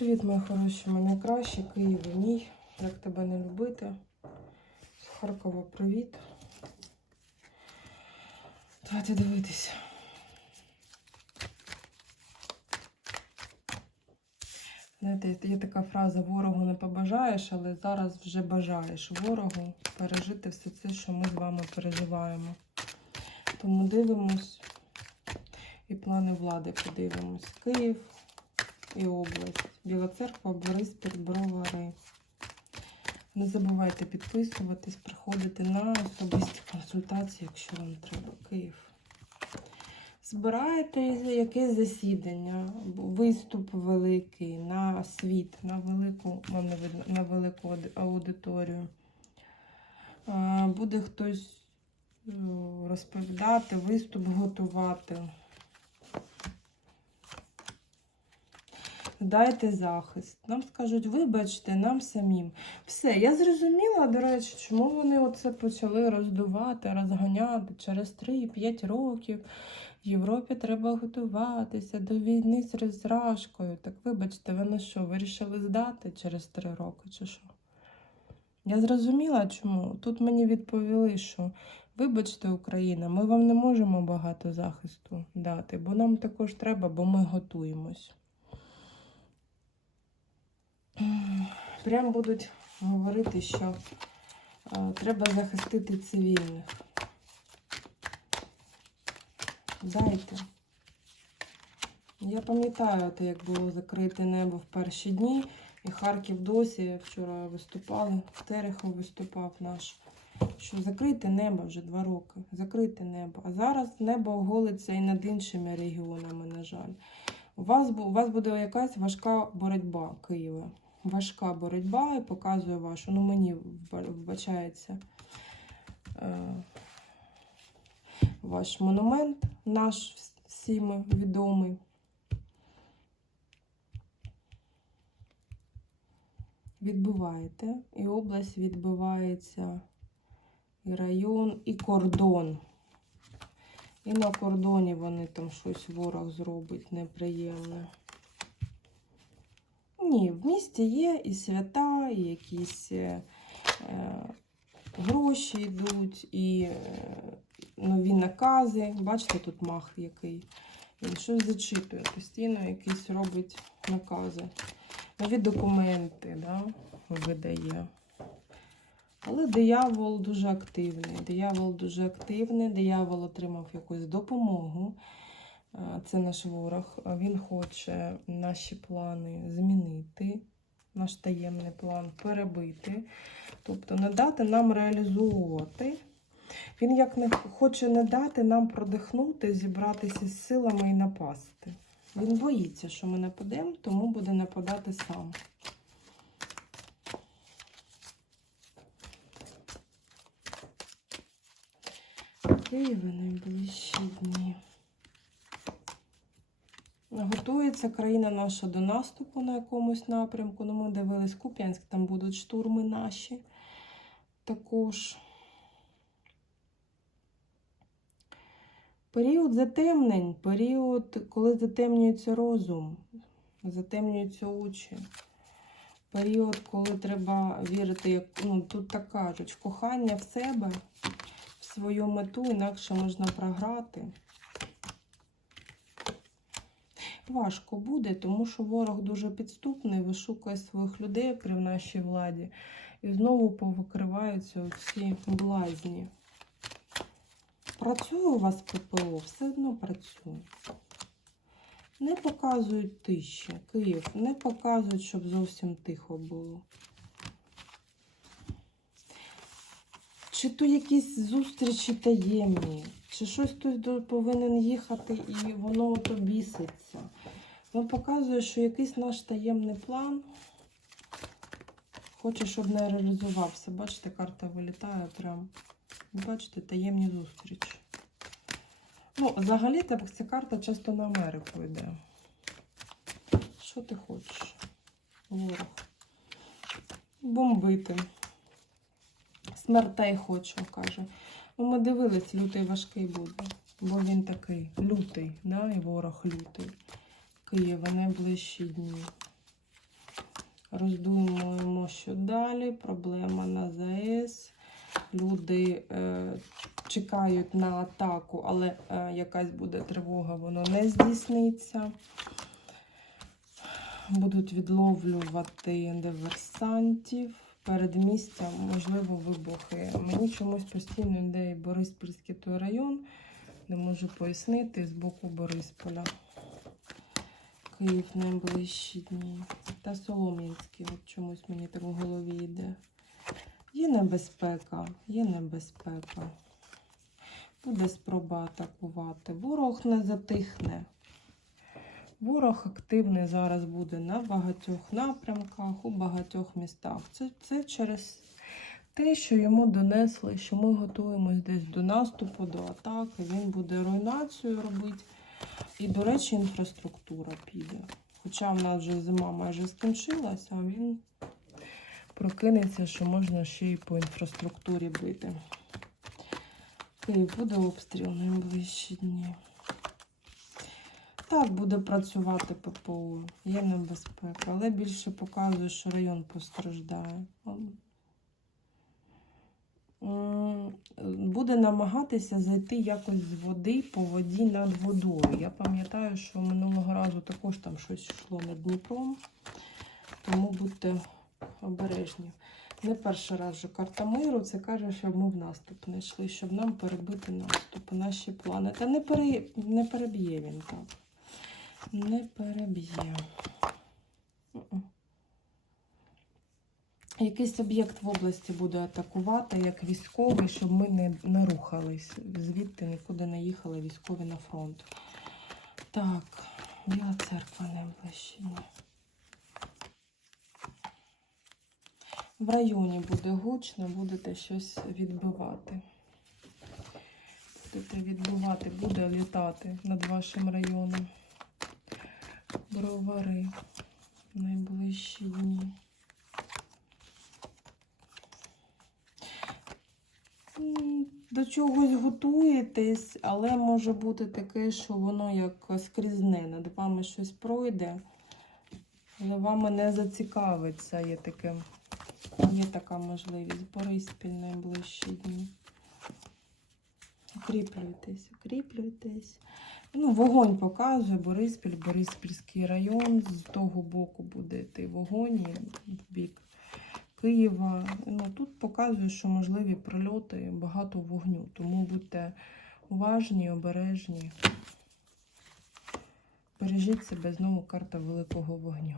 Привіт, мої хороші, ми найкращі, Київ і мій. Як тебе не любити? З Харкова привіт. Давайте дивитися. Знаєте, є така фраза ворогу не побажаєш, але зараз вже бажаєш ворогу пережити все це, що ми з вами переживаємо. Тому дивимось і плани влади подивимось. Київ і область. Біла церква, Бориспіль, Бровари. Не забувайте підписуватись, приходити на особисті консультації, якщо вам треба. Київ. Збираєте якесь засідання, виступ великий на світ, на велику, на велику аудиторію. Буде хтось е, розповідати, виступ готувати. Дайте захист. Нам скажуть, вибачте, нам самим. Все, я зрозуміла, до речі, чому вони оце почали роздувати, розганяти через 3-5 років. Європі треба готуватися до війни з розражкою. Так вибачте, вони що, вирішили здати через 3 роки чи що? Я зрозуміла, чому. Тут мені відповіли, що вибачте, Україна, ми вам не можемо багато захисту дати, бо нам також треба, бо ми готуємось. Прям будуть говорити, що е, треба захистити цивільних. Дайте. Я пам'ятаю, як було закрите небо в перші дні, і Харків досі вчора виступали, Терехов виступав наш. Що закрите небо вже два роки. Закрите небо. А зараз небо оголиться і над іншими регіонами, на жаль. У вас, у вас буде якась важка боротьба Києва. Важка боротьба і показує вашу, ну мені вбачається е, ваш монумент, наш всім відомий. Відбиваєте, і область відбивається, і район, і кордон. І на кордоні вони там щось ворог зробить неприємне. Ні, в місті є і свята, і якісь е, е, гроші йдуть, і е, нові накази. Бачите, тут мах який. Він щось зачитує, постійно якісь робить накази. Нові документи да, видає. Але диявол дуже активний. Диявол дуже активний, диявол отримав якусь допомогу. Це наш ворог. Він хоче наші плани змінити, наш таємний план перебити, тобто не дати нам реалізовувати. Він як не хоче не дати нам продихнути, зібратися з силами і напасти. Він боїться, що ми нападемо, тому буде нападати сам. Києва найближчі дні. Готується країна наша до наступу на якомусь напрямку. Ну, ми дивились Куп'янськ, там будуть штурми наші також. Період затемнень, період, коли затемнюється розум, затемнюються очі. Період, коли треба вірити, як ну, тут так кажуть, кохання в себе, в свою мету, інакше можна програти. Важко буде, тому що ворог дуже підступний, вишукує своїх людей при нашій владі. І знову повикриваються оці блазні. Працює у вас ППО, все одно працює. Не показують тиші, Київ, не показують, щоб зовсім тихо було. Чи то якісь зустрічі таємні, чи щось хтось повинен їхати і воно то біситься. Він показує, що якийсь наш таємний план хоче, щоб не реалізувався. Бачите, карта вилітає прям. Бачите, таємні зустрічі. Ну, взагалі ця карта часто на Америку йде. Що ти хочеш? Ворог. Бомбити. Смертей хочу, каже. Ну, ми дивились, лютий важкий буде. Бо він такий лютий, да? і ворог лютий. Києва найближчі дні. Роздумуємо, що далі. Проблема на ЗАЕС. Люди е, чекають на атаку, але е, якась буде тривога, воно не здійсниться. Будуть відловлювати диверсантів. Перед місцем, можливо, вибухи. Мені чомусь постійно йде Бориспільський той район, не можу пояснити з боку Борисполя. Київ найближчі дні. Та Солом'янський, от чомусь мені так в голові йде. Є небезпека, є небезпека. Буде спроба атакувати. Ворог не затихне. Ворог активний зараз буде на багатьох напрямках, у багатьох містах. Це, це через те, що йому донесли, що ми готуємось десь до наступу, до атаки. Він буде руйнацію робити. І, до речі, інфраструктура піде. Хоча в нас вже зима майже скінчилася, а він прокинеться, що можна ще й по інфраструктурі бити. Київ буде обстріл найближчі дні. Так, буде працювати ППО, є небезпека, але більше показує, що район постраждає. М, Буде намагатися зайти якось з води по воді над водою. Я пам'ятаю, що минулого разу також там щось йшло над Дніпром, тому будьте обережні. Не перший раз вже карта миру, це каже, щоб ми в наступ не йшли, щоб нам перебити наступ, наші плани. Та не, пере... не переб'є він так. Не переб'є. Якийсь об'єкт в області буде атакувати як військовий, щоб ми не, не рухались. Звідти нікуди не їхали військові на фронт. Так, Біла церква найближчі. дні. В районі буде гучно, будете щось відбивати. Будете відбивати, буде літати над вашим районом. Бровари найближчі дні. М, До чогось готуєтесь, але може бути таке, що воно як скрізне, над вами щось пройде, але вами не зацікавиться. Є, таке, є така можливість. Бориспіль найближчі дні. Укріплюйтесь, укріплюйтесь. Ну, вогонь показує Бориспіль, Бориспільський район. З того боку буде йти вогонь Києва. Ну, тут показує, що можливі прильоти, багато вогню. Тому будьте уважні, обережні. Бережіть себе знову карта великого вогню.